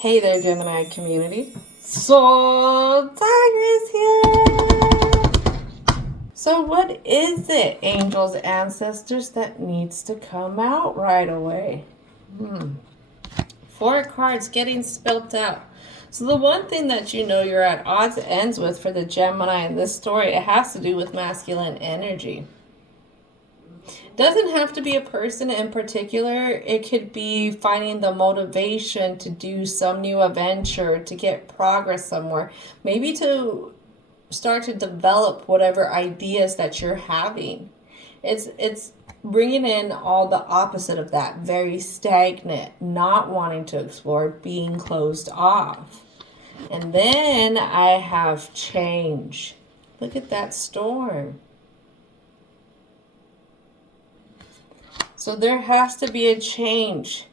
Hey there, Gemini community. Soul Tigers here. So what is it, angels, ancestors, that needs to come out right away? Four cards getting spilt out. So the one thing that you know you're at odds ends with for the Gemini in this story, it has to do with masculine energy. Doesn't have to be a person in particular. It could be finding the motivation to do some new adventure, to get progress somewhere, maybe to start to develop whatever ideas that you're having. It's bringing in all the opposite of that, very stagnant, not wanting to explore, being closed off. And then I have change. Look at that storm. So there has to be a change.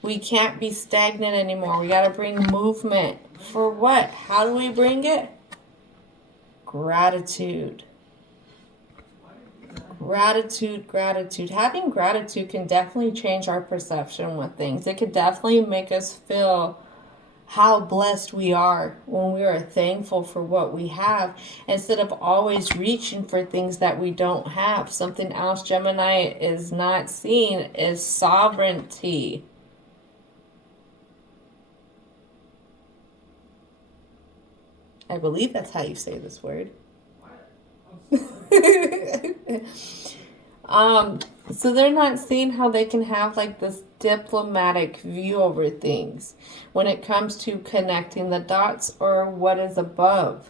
We can't be stagnant anymore. We got to bring movement. For what? How do we bring it? Gratitude. Gratitude, gratitude. Having gratitude can definitely change our perception with things. It could definitely make us feel how blessed we are when we are thankful for what we have, instead of always reaching for things that we don't have. Something else Gemini is not seeing is sovereignty. I believe that's how you say this word. So they're not seeing how they can have like this diplomatic view over things when it comes to connecting the dots or what is above,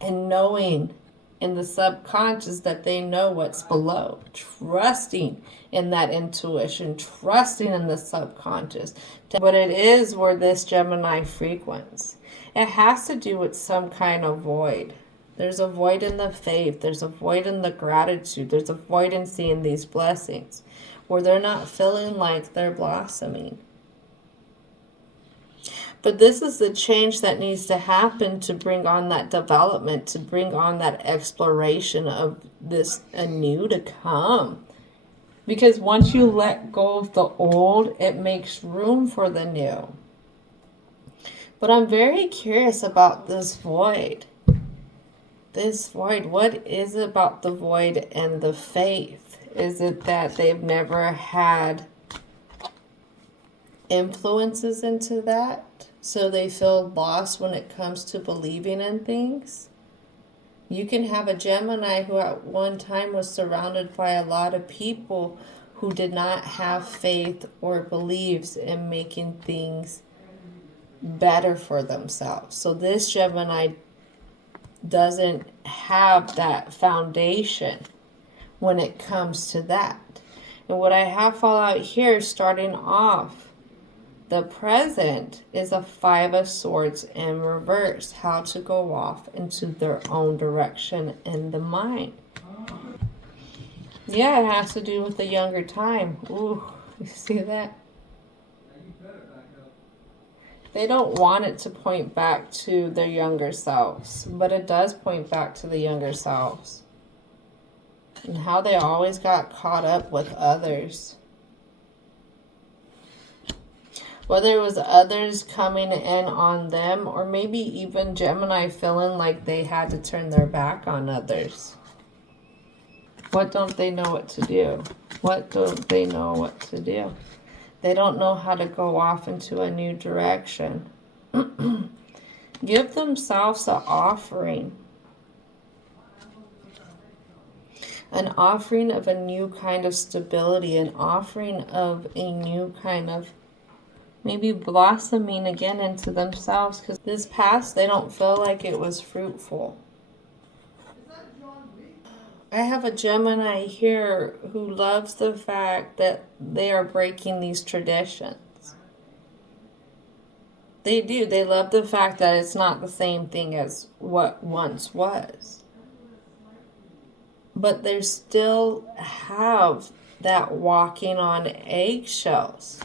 and knowing in the subconscious that they know what's below, trusting in that intuition, trusting in the subconscious. But it is where this Gemini frequency. It has to do with some kind of void. There's a void in the faith. There's a void in the gratitude. There's a void in seeing these blessings where they're not feeling like they're blossoming. But this is the change that needs to happen to bring on that development, to bring on that exploration of this anew to come. Because once you let go of the old, it makes room for the new. But I'm very curious about this void. This void, what is it about the void and the faith? Is it that they've never had influences into that, so they feel lost when it comes to believing in things? You can have a Gemini who at one time was surrounded by a lot of people who did not have faith or beliefs in making things better for themselves. So this Gemini doesn't have that foundation when it comes to that. And what I have fall out here, starting off, the present is a Five of Swords in reverse. How to go off into their own direction in the mind. Yeah, it has to do with the younger time. Ooh, you see that? They don't want it to point back to their younger selves, but it does point back to the younger selves. And how they always got caught up with others. Whether it was others coming in on them, or maybe even Gemini feeling like they had to turn their back on others. What don't they know what to do? What don't they know what to do? They don't know how to go off into a new direction. Give themselves an offering. An offering of a new kind of stability. An offering of a new kind of maybe blossoming again into themselves. Because this past, they don't feel like it was fruitful. I have a Gemini here who loves the fact that they are breaking these traditions. They do. They love the fact that it's not the same thing as what once was. But they still have that walking on eggshells.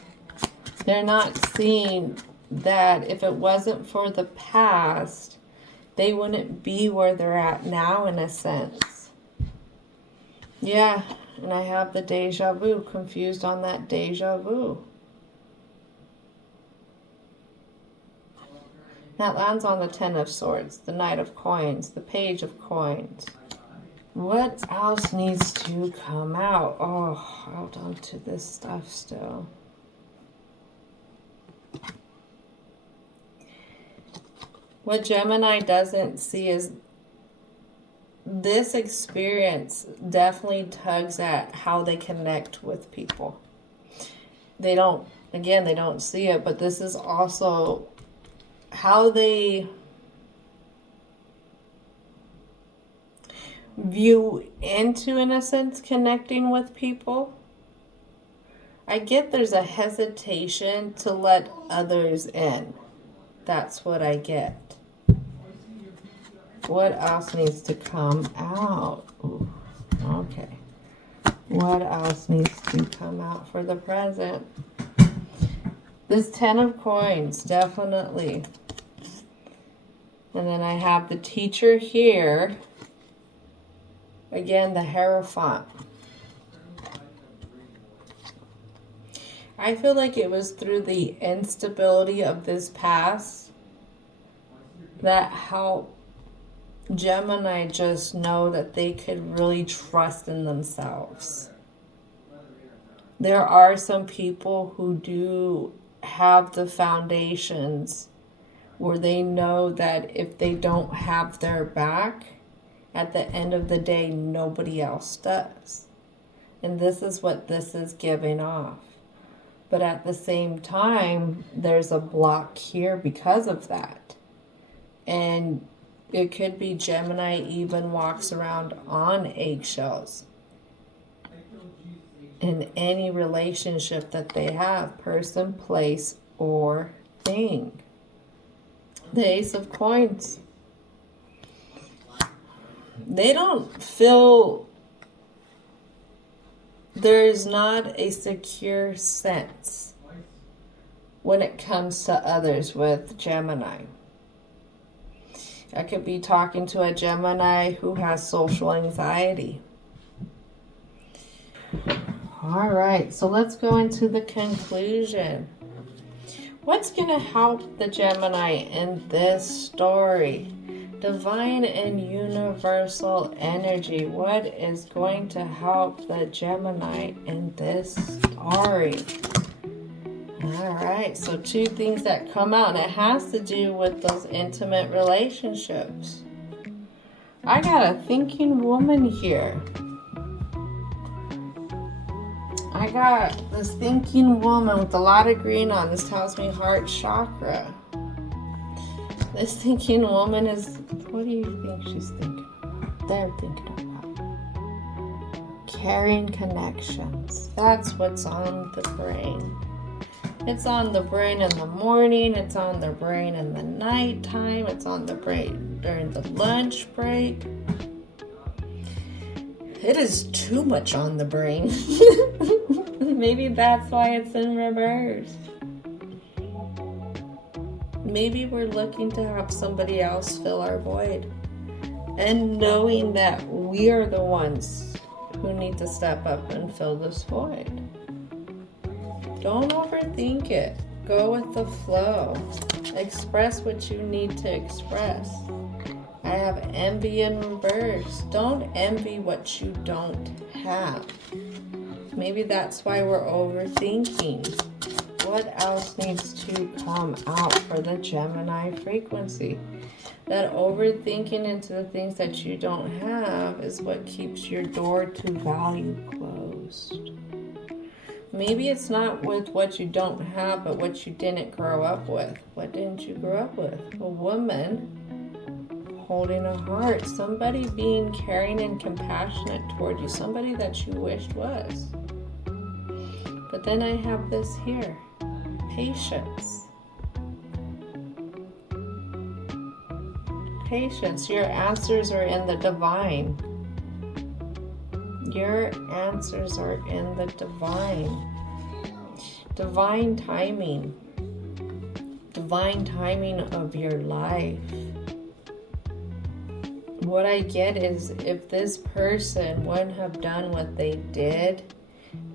They're not seeing that if it wasn't for the past, they wouldn't be where they're at now, in a sense. Yeah, and I have the deja vu, confused on that deja vu. That lands on the Ten of Swords, the Knight of Coins, the Page of Coins. What else needs to come out? Oh, hold on to this stuff still. What Gemini doesn't see is this experience definitely tugs at how they connect with people. They don't see it, but this is also how they view into, in a sense, connecting with people. I get there's a hesitation to let others in. That's what I get. What else needs to come out? Ooh, okay. What else needs to come out for the present? This Ten of Coins, definitely. And then I have the Teacher here. Again, the Hierophant. I feel like it was through the instability of this past that helped Gemini just know that they could really trust in themselves. There are some people who do have the foundations where they know that if they don't have their back, at the end of the day, nobody else does. And this is what this is giving off. But at the same time, there's a block here because of that. And it could be Gemini even walks around on eggshells in any relationship that they have, person, place, or thing. The Ace of Coins. They don't feel there's not a secure sense when it comes to others with Gemini. I could be talking to a Gemini who has social anxiety. All right, so let's go into the conclusion. What's going to help the Gemini in this story? Divine and universal energy. What is going to help the Gemini in this story? All right, so two things that come out, and it has to do with those intimate relationships. I got a thinking woman here. I got this thinking woman with a lot of green on. This tells me heart chakra. This thinking woman is, what do you think she's thinking about? They're thinking about carrying connections. That's what's on the brain. It's on the brain in the morning. It's on the brain in the nighttime. It's on the brain during the lunch break. It is too much on the brain. Maybe that's why it's in reverse. Maybe we're looking to have somebody else fill our void. And knowing that we are the ones who need to step up and fill this void. Don't overthink it. Go with the flow. Express what you need to express. I have envy in reverse. Don't envy what you don't have. Maybe that's why we're overthinking. What else needs to come out for the Gemini frequency? That overthinking into the things that you don't have is what keeps your door to value closed. Maybe it's not with what you don't have, but what you didn't grow up with. What didn't you grow up with? A woman holding a heart. Somebody being caring and compassionate toward you. Somebody that you wished was. But then I have this here. Patience. Patience. Your answers are in the divine. Your answers are in the divine. Divine timing. Divine timing of your life. What I get is if this person wouldn't have done what they did,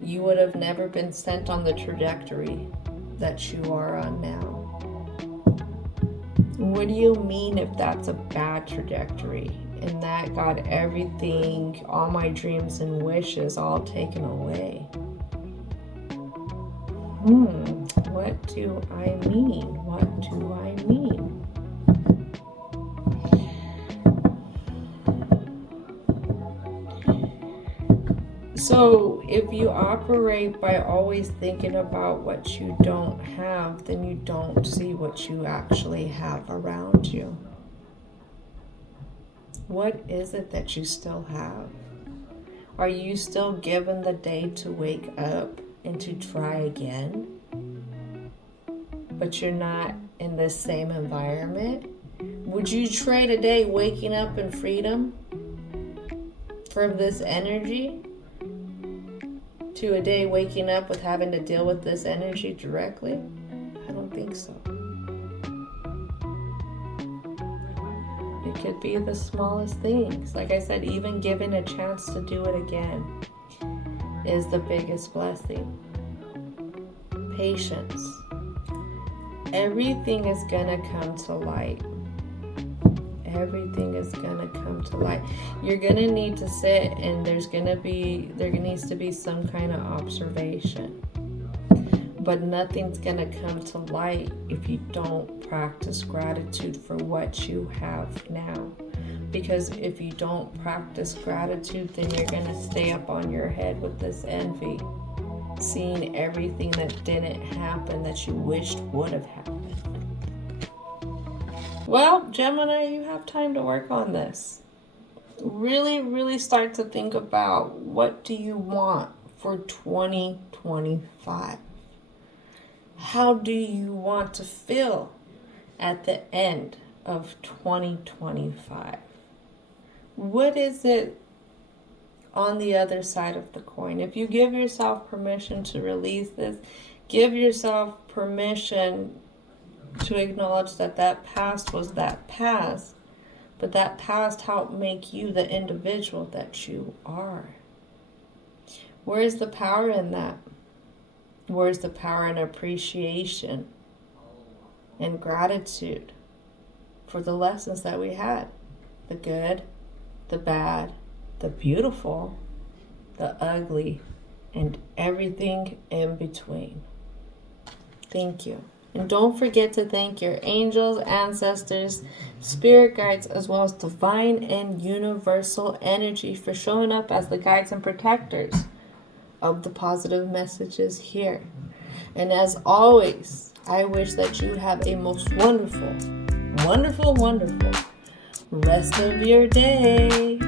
you would have never been sent on the trajectory that you are on now. What do you mean if that's a bad trajectory? And that got everything, all my dreams and wishes all taken away. What do I mean? What do I mean? So if you operate by always thinking about what you don't have, then you don't see what you actually have around you. What is it that you still have? Are you still given the day to wake up and to try again? But you're not in the same environment? Would you trade a day waking up in freedom from this energy to a day waking up with having to deal with this energy directly? I don't think so. It could be the smallest things. Like I said, even given a chance to do it again is the biggest blessing. Patience. Everything is gonna come to light. Everything is gonna come to light. You're gonna need to sit, and there needs to be some kind of observation. But nothing's gonna come to light if you don't practice gratitude for what you have now. Because if you don't practice gratitude, then you're gonna stay up on your head with this envy, seeing everything that didn't happen that you wished would have happened. Well, Gemini, you have time to work on this. Really, really start to think about, what do you want for 2025? How do you want to feel at the end of 2025? What is it on the other side of the coin? If you give yourself permission to release this, give yourself permission to acknowledge that that past was that past, but that past helped make you the individual that you are. Where's the power in that? Where's the power in appreciation and gratitude for the lessons that we had? The good, the bad, the beautiful, the ugly, and everything in between. Thank you. And don't forget to thank your angels, ancestors, spirit guides, as well as divine and universal energy for showing up as the guides and protectors of the positive messages here. And as always, I wish that you have a most wonderful, wonderful, wonderful rest of your day.